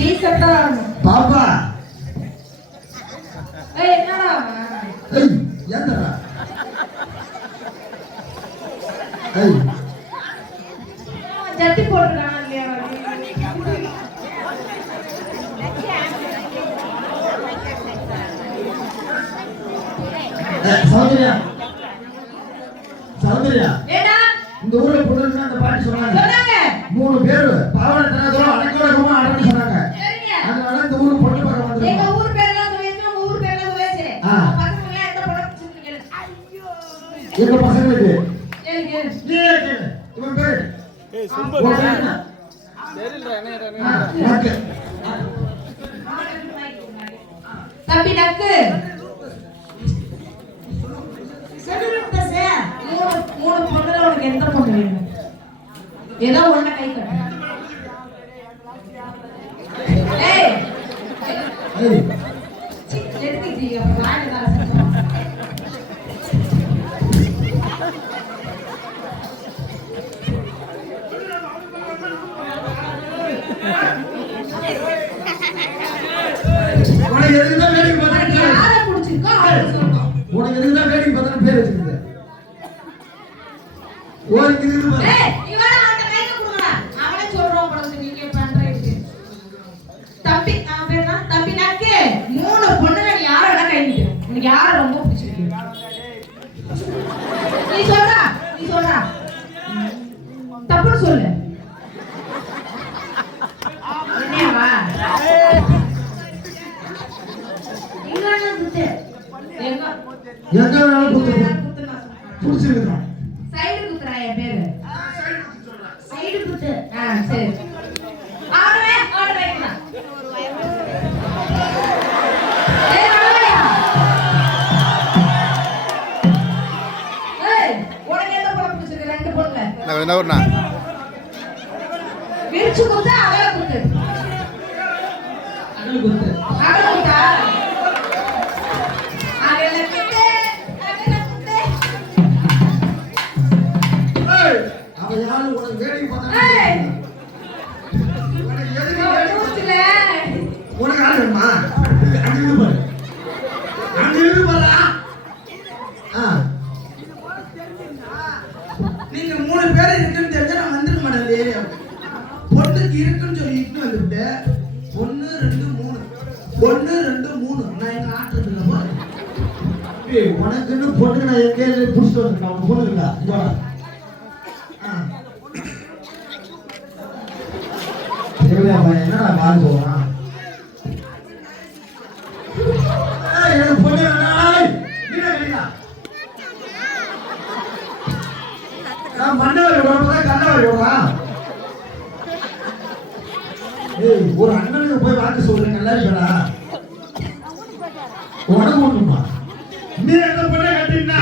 டீசெண்டா பாப்பா ஏய் என்னடா ஏய் என்னடா ஏய் ஜட்டி போட்டுறான் இல்லையா சௌந்தர்யா சௌந்தர்யா ஏடா இந்த ஊர்ல பொண்ணுங்க அந்த பாட்டி சொன்னாங்க 3 பேர் பாவன தனதோ அடக்கோடமா ஆடுன்னு சொன்னாங்க. அதனால இந்த ஊருக்கு பொண்ணு பார்க்க வந்தாங்க. எங்க ஊர் பேர்லாம் சொல்லிச்சு உங்க ஊர் பேர்லாம் சொல்லிச்சு. பசங்க எல்லாம் எந்த பொண்ணு பிடிச்சிருக்கு ஐயோ எங்க பசங்களுக்கு கேளு இவன் பேர் ஏய் சும்பர் சரில்டா என்ன ஓகே தம்பி டக்கு மூணு பொண்ணுல உனக்கு எந்த பொண்ணு வேணும் ஏதோ ஒண்ணு கை கட்டு ஏய் ஏய் எடுத்துக்கிட்டீ அப்ப வாங்க நான் உனக்கு எதுதான் வேடிக்கை பார்த்தா யாரை பிடிச்சிருக்கோ அவரை சொல்லணும். உனக்கு எதுதான் வேடிக்கை பார்த்தா பேர் வச்சிருக்க ஓருக்கு இது பாரு ஏய் இவன அந்த கைக்கு குடுங்கடா அவனே சொல்றோம் படது நீங்க பண்றீங்க தம்பி பேர்னா தம்பி நக்கு 3 பொண்ணுங்க யாரோட கை நிக்கும் உனக்கு யாரை ரொம்ப பிடிச்சிருக்கு நீ சொல்றா தப்புன்னு சொல்லு என்னவா இங்கன குத்து எங்க வேணாலும் குத்து புடிச்சிருக்கா சைடு குத்துறா என் பேரு சைடு குத்து சரி ஆடுவே ஆடுறேன்னா ஏய் ஆடுவையா ஏய் உனக்கு எந்த பொண்ணு பிடிச்சிருக்கு 2 பொண்ணுல நான் என்ன வரணும் விரிச்சு குத்து அகல குத்து அகல குத்தா அகல குத்து அவ யாரு உனக்கு வேடிக்கை பார்த்தா ஏய் உனக்கு எதுக்கு மூச்சுல உனக்கு ஆள் வேணுமா அங்க இருந்து பாரு நீங்க 3 பேர் இருக்குன்னு தெரிஞ்சா நான் வந்துருக்க மாட்டேன் இந்த ஏரியாவுக்கு. பொண்ணுக்கு இருக்குன்னு சொல்லிட்டு வந்துட்டு 1 2 3 நான் எங்க ஆட்டுறது இல்லை போறேன். ஏய் உனக்குன்னு பொண்ணு நான் எங்கே புடிச்சிட்டு வந்துட்டேன் உனக்கு பொண்ணு இருக்கா இங்க வா என்னடா கால் போவான் எனக்கு பொண்ணு நான் மண்டவர் விடுறேன் கண்ணவர் விடுறான் ஏய் ஒரு அண்ணனுக்கு போய் வாக்கு சொல்றேன் நல்லா இருக்கடா உனக்கு ஒண்ணுமா நீ அந்த பொண்ணை கட்டினா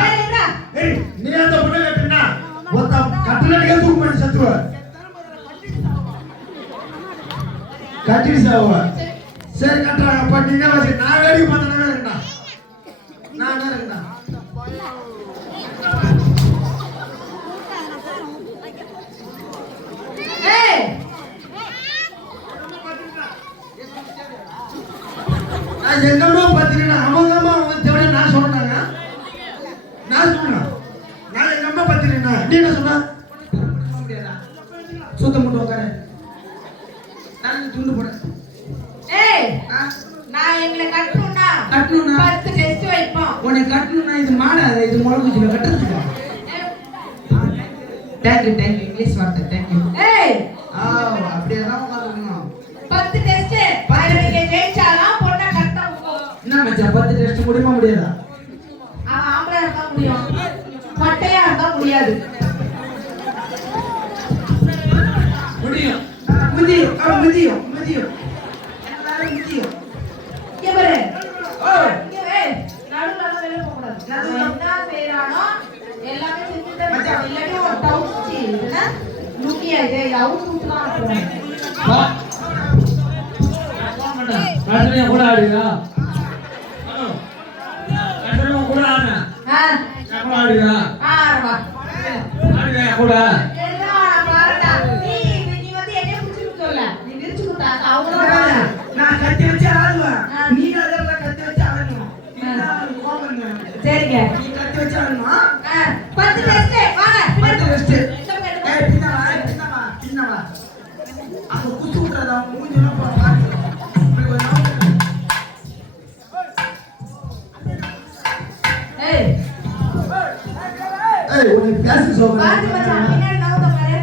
ஏய் நீ அந்த பொண்ணை கட்டினா ஒத்த கட்டலடிக்க தூக்கு பண்ணி செத்துவ கட்டிடு சாவ சரி கட்டுறாங்க பண்ணினா வச்சு நான் வேடிக்கை பார்த்தனவே இருக்கா நான் என்ன இருக்கா ஏய் நான் எங்கம்மா பார்த்தீங்கன்னா அவங்க அவன் தேவை நான் சொன்னாங்க நான் சொன்னேன் நான் எங்க அம்மா பார்த்தீங்கன்னா நீ என்ன சொன்ன சுத்தம் மட்டும் உட்காரு நான் துண்டு போட ஏய் நான் எங்களை கட்டணும்னா 10 டெஸ்ட் வைப்போம் உன்னை கட்டணும்னா இது மாடாத இது முளகு சொல்ல கட்டுறதுக்கு. தேங்க்யூ இங்கிலீஷ் வார்த்தை தேங்க்யூ. ஏய் அப்படியே தான் உட்காந்துக்கணும். 10 டெஸ்ட் அதுல நீங்க ஜெயிச்சாலாம் பொண்ணை கட்ட என்ன மச்சான் 10 டெஸ்ட் முடியுமா முடியாதா? அவன் ஆம்பளை இருக்க முடியும் பட்டையா இருக்க முடியாது முடியும் முடியும் முடியும் முடியும் எல்லாரும் முடியும். இவரே இவரே நடுவுல வெளிய போக கூடாது நடுவுல என்ன செய்றானோ எல்லாமே செஞ்சுட்டே மச்சான் இல்லாட்டி ஒரு டவுட் என்ன லுக்கியா இதே அவுட் சுத்தலாம் வா கட்டளைய கூட ஆடுடா கட்டளைய கூட ஆடுடா கூட ஆடுடா ஆறவா ஆடுடா கூட எல்லாம் பாருடா நீ வந்து என்ன புடிச்சிட்டு சொல்ல நீ விரிச்சு விட்டா அவங்க பாரு, நான் கத்தி வச்சு ஆடுவேன். ஆ. நீ அதே போல கத்தி வச்சு ஆடணும். என்ன கோபம் என்ன? சரிங்க நீ கத்தி வச்சு ஆடணுமா? 10 டெஸ்ட் வாங்க 10 rest. இந்த பக்கம் எடுங்க. ஏய், பின்ன வா, பின்ன வா, பின்ன வா. அங்க குத்து விட்டுறதா, மூஞ்சிலாம் பாரு. இப்படி ஒரு நாள் ஏய் ஏய் உன்னை பேச பாத்து சொல்றேன் மச்சான் பின்னாடி நவுத்த பாரு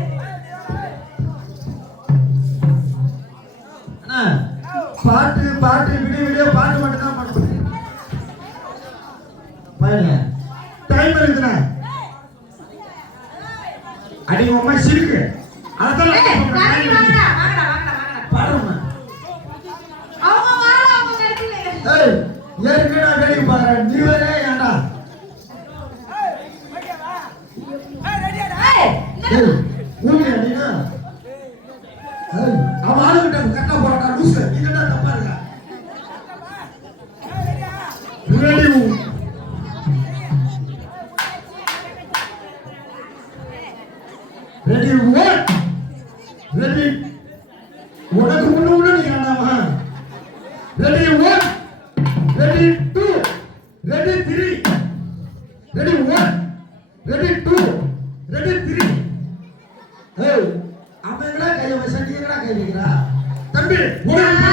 அண்ணா பாட்டு பாட்டு வீடியோ பாட்டு மட்டும் தான் பண்ணுவேன் பாருங்க டைம் இருக்குண்ணா அடி உம்மா சிரிக்கு அதான் ஏய் காரி வாங்கடா வாங்கடா வாங்கடா பாடுறேன் அவங்க வாங்க அவங்க கரெக்ட் ஏய் ஏற்கனவே நான் வேலைக்கு பாக்குறேன் நீ வேற ஏன்டா ஏய் ஏய் ஊனி அடினா ஏய் அவன் ஆளுகிட்ட கட்டா போறடா லூசு நீங்கடா தப்பா இருக்க ரெடி ரெடி ஒன் ரெடி உனக்கு முன்ன நீ ஆடாமா ready one ready two ready three ready one ready two ready three ஏய் அவன் எங்கடா கை வச்சா நீ எங்கடா கை வைக்கிறா தம்பி உனக்கு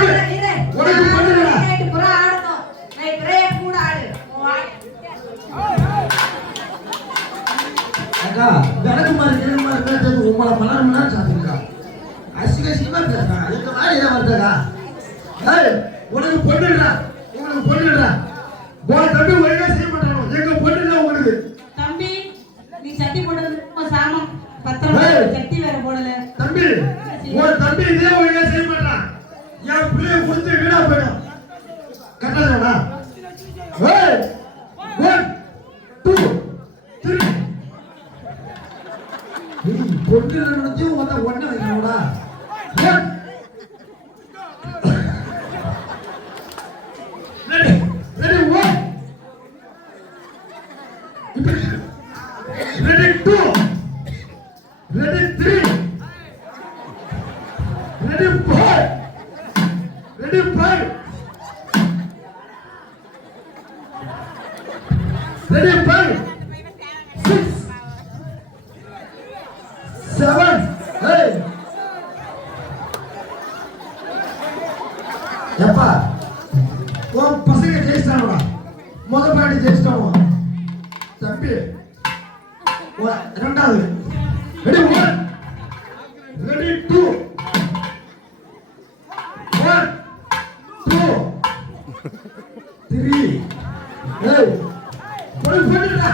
பண்ணுடா நைட் புறா ஆடணும் நைட் ரே கூட ஆடு அக்கா விளக்கு மாதிரி கிழக்கு மாதிரி பேசுறது உங்களை மலர்னா சாப்பிட்டுருக்கா அசிங்கமா பேசுறா எங்க வாய் ஏன் வருதா ஏய் உனக்கு பொண்ணுடா உங்களுக்கு பொண்ணுடா போய் தம்பி ஒழுங்கா செய்ய மாட்டானோ எங்க பொண்ணுடா உங்களுக்கு தம்பி நீ சட்டி போடுறது சாமம் பத்திரம் ஏய். சட்டி வேற போடல தம்பி உன் தம்பி இதே ஒழுங்கா செய்ய மாட்டான் என் பிள்ளைய கொடுத்து வீணா போயிடும் கட்டாதா ஏய் 1 2 3 நீ பொண்ணு நினைச்சு வந்த ஒண்ணு வைக்கணும்டா 1 ready ready 1 ready 2 ready 3 ready 4 ready 5 ready 5 6 7 8 எப்பா உன் பசங்க ஜெயிச்சிட்டானுடா முத பாடி ஜெயிச்சிட்டானுவா தம்பி ரெண்டாவது ரெடி 1 ரெடி 2 1 2 3 ஏய் போய் போடுடா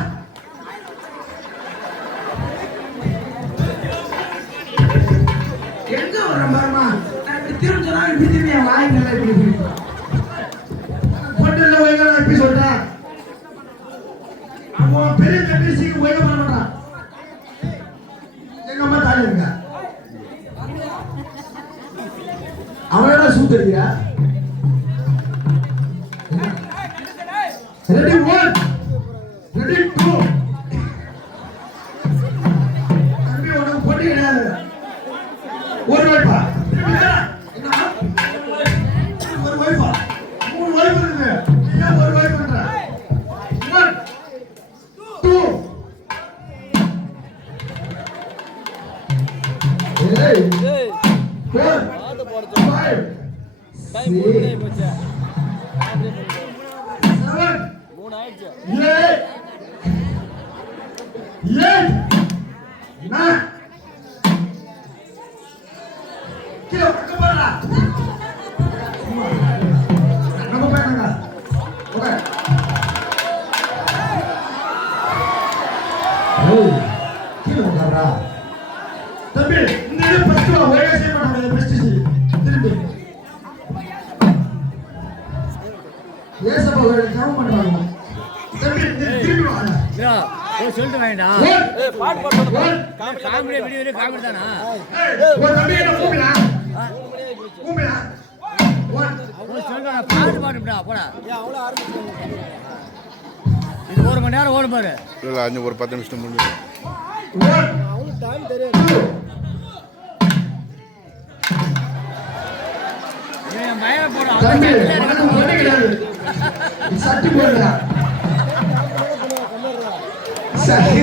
எங்க வர்றேன் பாருமா, நான் இப்படி திரும்பிச்சா இப்படி திரும்பி என் வாய் மேல இப்படி இப்படி. பொண்ணுல ஒழுங்கா நான் எப்படி சொல்றேன் அவன் பெரிய தம்பி சீக்கிரம் ஒழுங்கா பண்ண மாட்டான் எங்க அம்மா தாலி இருக்கா அவனோட சூத்தடிக்கிறா ரெடி 1 ரெடி 2 தம்பி உனக்கு பொண்ணு கிடையாது ஒரு வாய்ப்பா என்ன ஒரு வாய்ப்பா 3 வாய்ப்பு இருக்கு ஏன் ஒரு வாய்ப்பு பண்ற 1 2 ஏய் ஏய் 4 பாட்டு போறது 5 டைம் முடிஞ்சே போச்சு 7 3 ஆயிடுச்சு 8 9 கீழே பக்க போறா நம்ம பையனுங்க ஓகே ஏய் கீழே உட்கார்றா தம்பி இந்த இது பத்து ரூபா ஒரே செய்ய மாட்டாங்க பெஸ்ட் திரும்பி ஏசப்பா ஒரு ஜாம் பண்ணுவாங்க தம்பி திரும்பி வாங்க சொல்லிட்டு வேண்டாம் ஏய் பாட்டு போறது காமெடி வீடியோ காமெடி தானா ஒரு தம்பி என்ன கூப்பிடா கூப்பிடா 1 சொல்லிட்டு பாட்டு பாட்டுடா போடா ஏன் அவ்வளவு ஆரம்பிச்சு இது 1 மணி நேரம் ஓடும் பாரு இல்ல அஞ்சு ஒரு 10 நிமிஷம் முடிஞ்சு 1 அவங்களுக்கு டைம் தெரியாது 2 ஏன் மயில போடும் தம்பி உனக்கு பொண்ணு கிடையாது சட்டி போடுறா சட்டி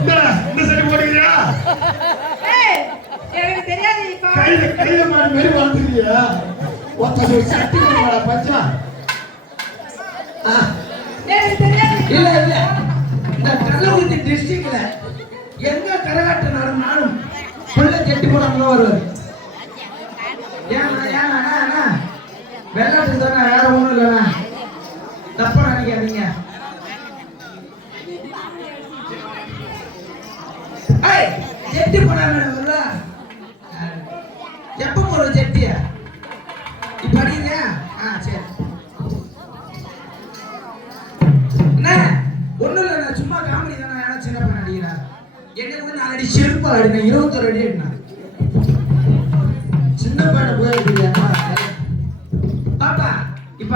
இந்த சட்டி போடுறியா ஏய், எனக்கு தெரியாது இப்போ. கையில மாறி மாரி வாழ்ந்துக்கிறியா ஒருத்தர் சட்டி போடுறா பச்சா எனக்கு தெரியாது. இல்ல இல்ல இந்த கள்ளக்குறிச்சி டிஸ்ட்ரிக்ட்ல எங்க கரகாட்டம் நடந்தாலும் புள்ள கெட்டி போடாம வருவாரு. ஏன்னா வெள்ளாட்டு தானே, வேற ஒண்ணும் இல்லைண்ணா, தப்பா நினைக்காதீங்க. ஏய், ஜெட்டி போடாம வருவ எப்ப போடுற ஜெட்டிய இப்ப அடிங்க. சரி அண்ணா, ஒண்ணும் இல்ல, சும்மா காமெடி தானே. ஏன்னா சின்ன பையன் அடிக்கிறேன், என்ன கூட 4 அடி செருப்பா அடினேன், 21 அடி அடினா. சின்ன பையனை போயிருக்கிறியா பாப்பா இப்ப